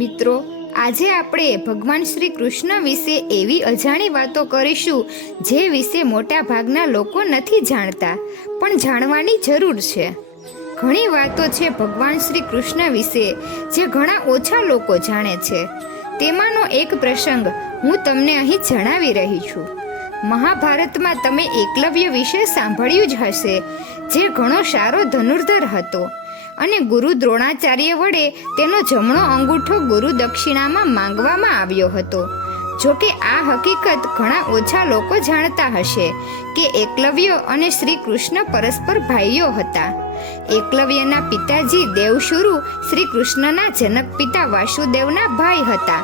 મિત્રો, આજે આપણે ભગવાન શ્રી કૃષ્ણ વિશે એવી અજાણી વાતો કરીશું જે વિશે મોટા ભાગના લોકો નથી જાણતા, પણ જાણવાની જરૂર છે. ઘણી વાતો છે ભગવાન શ્રી કૃષ્ણ વિશે જે ઘણા ઓછા લોકો જાણે છે. તેમાંનો એક પ્રસંગ હું તમને અહીં જણાવી રહી છું. મહાભારતમાં તમે એકલવ્ય વિશે સાંભળ્યું જ હશે, જે ઘણો સારો ધનુર્ધર હતો અને ગુરુ દ્રોણાચાર્ય વડે તેનો જમણો અંગૂઠો ગુરુ દક્ષિણામાં માંગવામાં આવ્યો હતો. જોકે આ હકીકત ઘણા ઓછા લોકો જાણતા હશે કે એકલવ્ય અને શ્રી કૃષ્ણ પરસ્પર ભાઈઓ હતા. એકલવ્યના પિતાજી દેવશુરુ શ્રી કૃષ્ણના જનક પિતા વાસુદેવના ભાઈ હતા.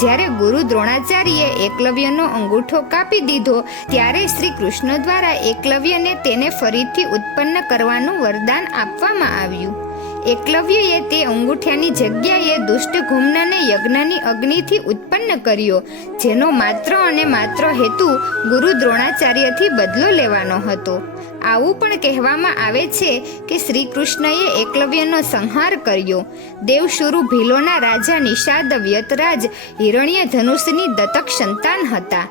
જ્યારે ગુરુ દ્રોણાચાર્યે એકલવ્યનો અંગૂઠો કાપી દીધો ત્યારે શ્રી કૃષ્ણ દ્વારા એકલવ્યને તેને ફરીથી ઉત્પન્ન કરવાનું વરદાન આપવામાં આવ્યું. એકલવ્યએ તે અંગૂઠાની જગ્યાએ દુષ્ટ ઘુમ્નને યજ્ઞની અગ્નિથી ઉત્પન્ન કર્યો, જેનો માત્ર અને માત્ર હેતુ ગુરુ દ્રોણાચાર્યથી બદલો લેવાનો હતો. આવું પણ કહેવામાં આવે છે કે શ્રી કૃષ્ણએ એકલવ્યનો સંહાર કર્યો. દેવશુરુ ભીલોના રાજા નિષાદ વ્યતરાજ હિરણ્ય ધનુષની દત્તક સંતાન હતા.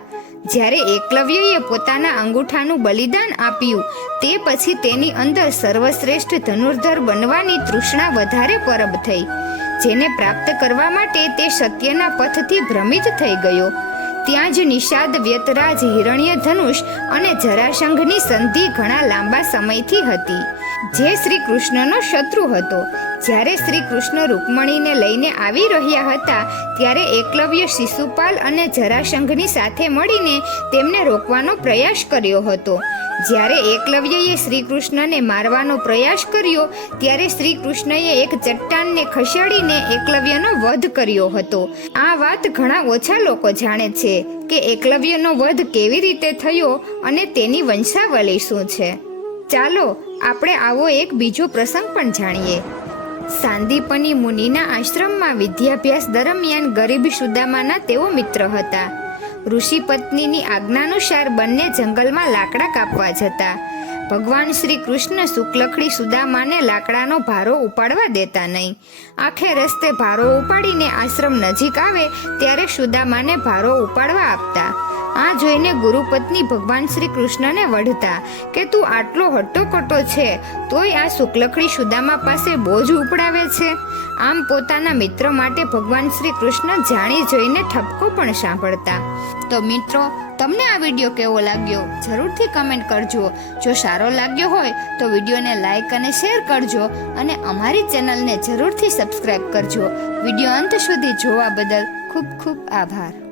જ્યારે એકલવ્યએ પોતાના અંગૂઠાનું બલિદાન આપ્યું તે પછી તેની અંદર સર્વશ્રેષ્ઠ ધનુર્ધર બનવાની તૃષ્ણા વધારે પરબ થઈ, જેને પ્રાપ્ત કરવા માટે તે સત્યના પથથી ભ્રમિત થઈ ગયો. ત્યાં જ નિષાદ વ્યતરાજ હિરણ્ય ધનુષ અને જરાસંઘની સંધિ ઘણા લાંબા સમયથી હતી, જે શ્રી કૃષ્ણનો શત્રુ હતો. જ્યારે શ્રી કૃષ્ણ રૂકમણીને લઈને આવી રહ્યા હતા ત્યારે એકલવ્ય શિશુપાલ અને જરાસંઘની સાથે મળીને તેમને રોકવાનો પ્રયાસ કર્યો હતો. જ્યારે એકલવ્યએ શ્રી કૃષ્ણને મારવાનો પ્રયાસ કર્યો ત્યારે શ્રી કૃષ્ણએ એક ચટ્ટાનને ખસેડીને એકલવ્યનો વધ કર્યો હતો. આ વાત ઘણા ઓછા લોકો જાણે છે કે એકલવ્યનો વધ કેવી રીતે થયો અને તેની વંશાવલી શું છે. ચાલો આપણે આવો એક બીજો પ્રસંગ પણ જાણીએ. સાંદીપની મુનિના આશ્રમમાં વિદ્યાભ્યાસ દરમિયાન ગરીબ સુદામાના તેઓ મિત્ર હતા. ઋષિ પત્નીની આજ્ઞાનુસાર બંને જંગલમાં લાકડા કાપવા જતા. ભગવાન શ્રી કૃષ્ણ શુક્લખડી સુદામાને લાકડાનો ભારો ઉપાડવા દેતા નહીં. આખે રસ્તે ભારો ઉપાડીને આશ્રમ નજીક આવે ત્યારે સુદામાને ભારો ઉપાડવા આપતા. આ જોઈને ગુરુપત્ની ભગવાન શ્રી કૃષ્ણને વઢતા કે તું આટલો હટ્ટોકટ્ટો છે તોય આ શુક્લખડી સુદામા પાસે બોજ ઉપડાવે છે. આમ પોતાના મિત્ર માટે ભગવાન શ્રી કૃષ્ણ જાણી જોઈને ઠપકો પણ સાંભળતા. તો મિત્રો, તમને આ વિડીયો કેવો લાગ્યો જરૂરથી કમેન્ટ કરજો. જો સારો લાગ્યો હોય તો વિડીયોને લાઈક અને શેર કરજો અને અમારી ચેનલને જરૂરથી સબસ્ક્રાઈબ કરજો. વિડીયો અંત સુધી જોવા બદલ ખૂબ ખૂબ આભાર.